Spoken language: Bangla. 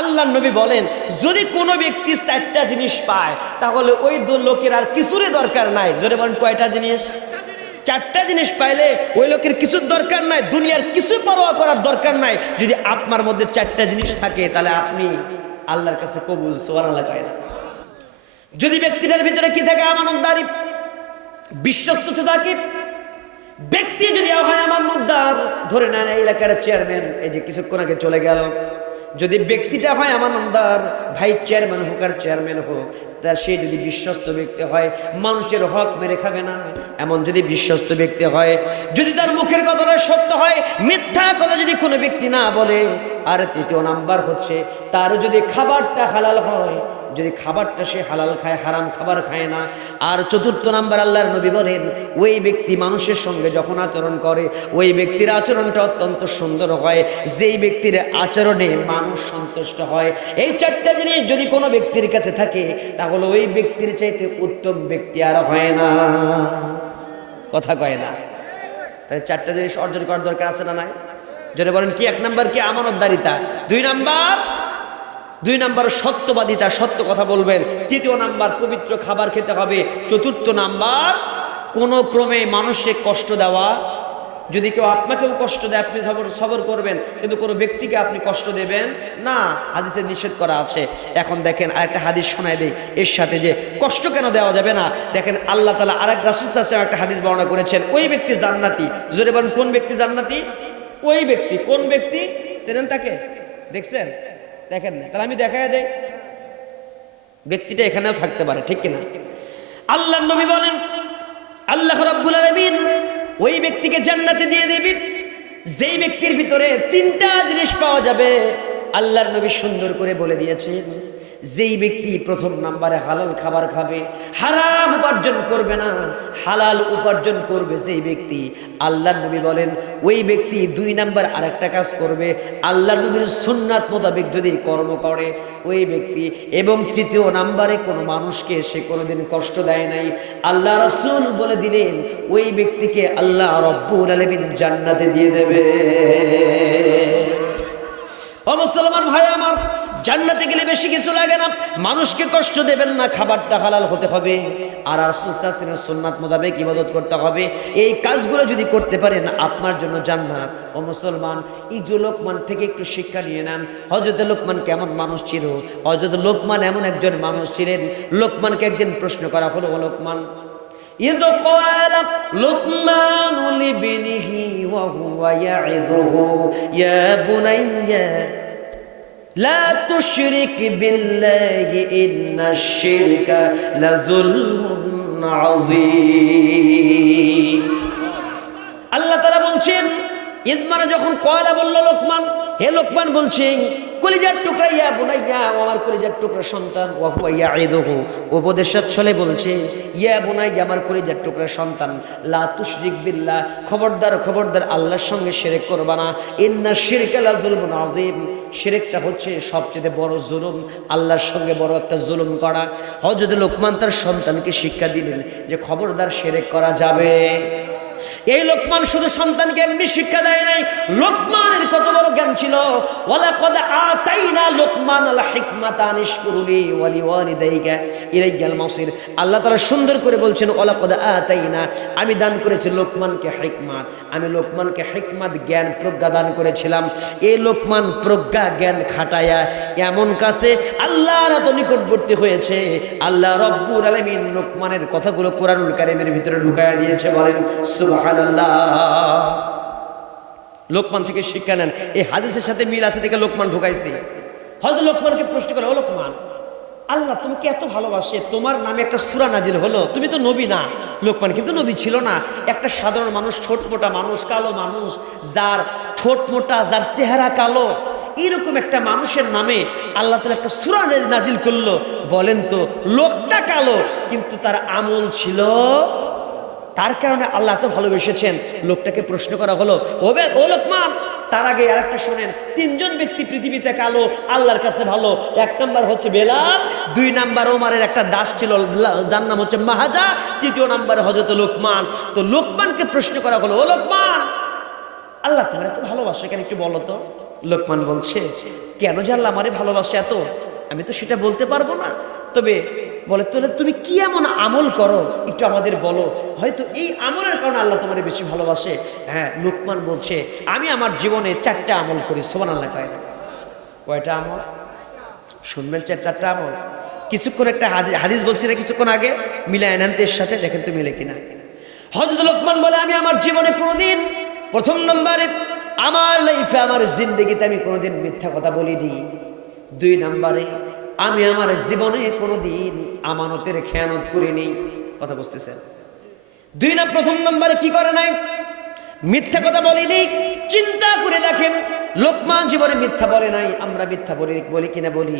আল্লাহ নবী বলেন, যদি কোনো ব্যক্তি 4টা জিনিস পায় তাহলে ওই লোকের আর কিছুরই দরকার নাই। জোরে বলেন কয়টা জিনিস? 4টা জিনিস পাইলে ওই লোকের কিছুর দরকার নাই, দুনিয়ার কিছু পরোয়া করার দরকার নাই। যদি আপনার মধ্যে 4টা জিনিস থাকে তাহলে আপনি আল্লাহর কাছে কবুল, সুবহানাল্লাহ কয় না। যদি ব্যক্তিটার ভিতরে কি থাকে? আমানতদারি, বিশ্বস্ততা থাকে। ব্যক্তি যদি হয় আমানতদার, ধরে নেন এই এলাকার চেয়ারম্যান, এই যে কিছুক্ষণ আগে চলে গেল, যদি ব্যক্তিটা হয় আমানতদার, ভাই চেয়ারম্যান হোক আর চেয়ারম্যান হোক, তা সে যদি বিশ্বস্ত ব্যক্তি হয়, মানুষের হক মেরে খাবে না, এমন যদি বিশ্বস্ত ব্যক্তি হয়, যদি তার মুখের কথাটা সত্য হয়, মিথ্যা কথা যদি কোনো ব্যক্তি না বলে, আর 3য় নাম্বার হচ্ছে তার যদি খাবারটা হালাল হয়, যদি খাবারটা সে হালাল খায়, হারাম খাবার খায় না। আর 4র্থ নাম্বার আল্লাহর নবী বলেন, ওই ব্যক্তি মানুষের সঙ্গে যখন আচরণ করে ওই ব্যক্তির আচরণটা অত্যন্ত সুন্দর হয়, যেই ব্যক্তির আচরণে মানুষ সন্তুষ্ট হয়। এই 4টা জিনিস যদি কোনো ব্যক্তির কাছে থাকে তাহলে ওই ব্যক্তির চাইতে উত্তম ব্যক্তি আর হয় না। কথা কয় না? তাই 4টা জিনিস অর্জন করার দরকার আছে না নাই? যদি বলেন কি? 1 নাম্বার কি? আমানতদারিতা। 2 নাম্বার সত্যবাদিতা, সত্য কথা বলবেন। 3য় নাম্বার পবিত্র খাবার খেতে হবে। 4র্থ নাম্বার কোনো ক্রমে মানুষকে কষ্ট দেওয়া। যদি কেউ আপনাকেও কষ্ট দেয় আপনি সবর করবেন, কিন্তু কোনো ব্যক্তিকে আপনি কষ্ট দেবেন না, হাদিসে নিষেধ করা আছে। এখন দেখেন আরেকটা হাদিস শোনায় দেই এর সাথে, যে কষ্ট কেন দেওয়া যাবে না। দেখেন আল্লাহ তাআলা আরেক রাসূল সাল্লাল্লাহু আলাইহি ওয়াসাল্লাম একটা হাদিস বর্ণনা করেছেন, ওই ব্যক্তি জান্নাতি। জোরে বলেন কোন ব্যক্তি জান্নাতি? ওই ব্যক্তি। কোন ব্যক্তি? চেনেন তাকে? দেখছেন? দেখেন না? তাহলে আমি দেখায় দেই, ব্যক্তিটা এখানেও থাকতে পারে, ঠিক কিনা? আল্লাহর নবী বলেন, আল্লাহ রাব্বুল আলামিন ওই ব্যক্তিকে জান্নাতে দিয়ে দিবেন যেই ব্যক্তির ভিতরে 3টা জিনিস পাওয়া যাবে। আল্লাহর নবী সুন্দর করে বলে দিয়েছেন, যেই ব্যক্তি 1ম নাম্বারে হালাল খাবার খাবে, হারাম উপার্জন করবে না, হালাল উপার্জন করবে যেই ব্যক্তি, আল্লাহর নবী বলেন ওই ব্যক্তি 2 নাম্বার আরেকটা কাজ করবে, আল্লাহর নবীর সুন্নাত মোতাবেক যদি কর্ম করে ওই ব্যক্তি, এবং 3য় নাম্বারে কোনো মানুষকে সে কোনোদিন কষ্ট দেয় নাই। আল্লাহ রাসূল বলে দিলেন ওই ব্যক্তিকে আল্লাহ রব্বুল আলামিন জান্নাতে দিয়ে দেবে। ও মুসলমান ভাই আমার, জান্নাতে গেলে বেশি কিছু লাগে না, মানুষকে কষ্ট দেবেন না, খাবারটা হালাল হতে হবে, আর রাসূল সাল্লাল্লাহু আলাইহি ওয়াসাল্লামের সুন্নাত মোতাবেক ইবাদত করতে হবে। এই কাজগুলো যদি করতে পারেন আপনার জন্য জান্নাত। ও মুসলমান, এই যে লোকমান থেকে একটু শিক্ষা নিয়ে নেন। হযরত লোকমান কেমন মানুষ ছিল? হযরত লোকমান এমন একজন মানুষ ছিলেন, লোকমানকে একজন প্রশ্ন করা হলো, ও লোকমান, إذ قال لقمان لابنه وهو يعظه يا بني لا تشرك بالله إن الشرك لظلم عظيم। আল্লাহ তাআলা বলছেন, ইদ মানে যখন কয়লা বলল লোকমান, হে লোকমান বলছেন কলিজার টুকরা, ইয়া বুনাইয়া, আমার কলিজার টুকরা সন্তান, ওয়া হুয়া ইয়াইদুহু, উপদেশের ছলে বলছে, ইয়া বুনাইয়া, আমার কলিজার টুকরা সন্তান, লা তুশরিক বিল্লাহ, খবরদার খবরদার আল্লাহর সঙ্গে শিরক করবা না, ইন্নাশ শিরকা লাযুলমুন আযীম, শিরকটা হচ্ছে সবচেয়ে বড় জুলুম, আল্লাহর সঙ্গে বড় একটা জুলুম করা। হযরত লোকমান তার সন্তানকে শিক্ষা দিলেন যে খবরদার শিরক করা যাবে। এই লোকমান শুধু সন্তানকে এমনি শিক্ষা দেয় নাই, লোকমানের কত বড় জ্ঞান ছিল। ওয়ালাকাদ আতাইনা লোকমানাল হিকমাতা আনিশকুরলি ওয়া লিওয়ালিদাইকা ইলাইয়াল মাসির। আল্লাহ তাআলা সুন্দর করে বলছেন, ওয়ালাকাদ আতাইনা, আমি দান করেছি লোকমানকে হিকমত, আমি লোকমানকে হিকমত জ্ঞান প্রজ্ঞা দান করেছিলাম। এই লোকমান প্রজ্ঞা জ্ঞান খাটায়া এমন কাছে আল্লাহর এত নিকটবর্তী হয়েছে, আল্লাহ রব্বুল আলামিন লোকমানের কথাগুলো কোরআনুল কারীমের ভিতরে ঢুকায়া দিয়েছে। বলেন সুবহানাল্লাহ। লোকমান থেকে শিক্ষা নেন, এই হাদিসের সাথে মিল আছে থেকে লোকমান ঢুকাইছে। হয়তো লোকমানকে প্রশ্ন করে, ও লোকমান, আল্লাহ তোমাকে এত ভালোবাসে, তোমার নামে একটা সূরা নাজিল হলো, তুমি তো নবী না। লোকমান কিন্তু নবী ছিল না, একটা সাধারণ মানুষ, ঠোঁট মোটা মানুষ, কালো মানুষ, যার ঠোঁট মোটা, যার চেহারা কালো, এরকম একটা মানুষের নামে আল্লাহ তাআলা একটা সূরা নাজিল করলো। বলেন তো, লোকটা কালো কিন্তু তার আমল ছিল, তার কারণে আল্লাহ তো ভালোবেসেছেন। লোকটাকে প্রশ্ন করা হলো, ও লোকমান, তার আগে আরেকটা শোনেন, 3জন ব্যক্তি পৃথিবীতে কালো, আল্লাহর কাছে ভালো। 1 নাম্বার হচ্ছে বেলাল, 2 নাম্বার ওমরের একটা দাস ছিল, যার নাম হচ্ছে মাহাজা, 3য় নাম্বারে হযরত লোকমান। তো লোকমানকে প্রশ্ন করা হলো, ও লোকমান, আল্লাহ তোমার এত ভালোবাসে কেন, একটু বলো তো। লোকমান বলছে, কেন যে আল্লাহ আমারে ভালোবাসে এত, আমি তো সেটা বলতে পারবো না, তবে বলে তাহলে তুমি কি এমন আমল করো একটু আমাদের বলো, হয়তো এই আমলের কারণে আল্লাহ তোমার বেশি ভালোবাসে। হ্যাঁ, লোকমান বলছে, আমি আমার জীবনে 4টা আমল করি। সুবহানাল্লাহ। কয়টা আমল শুনবেন? 4টা আমল। কিছুক্ষণ একটা হাদিস বলছি না কিছুক্ষণ আগে, মিলায় নেন এর সাথে, দেখেন তো মিলে কিনা। হযরত লোকমান বলে, আমি আমার জীবনে কোনোদিন, প্রথম নম্বরে আমার লাইফে, আমার জিন্দেগিতে আমি কোনোদিন মিথ্যা কথা বলিনি। 2 নম্বরে আমি আমার জীবনে কোনোদিন আমানতের খেয়ানত করিনি। কথা বুঝতেছেন? প্রথম নম্বরে কি করে নাই? মিথ্যা কথা বলিনি। চিন্তা করে দেখেন, লোকমান জীবনে মিথ্যা বলে নাই। আমরা মিথ্যা বলি কিনা বলি?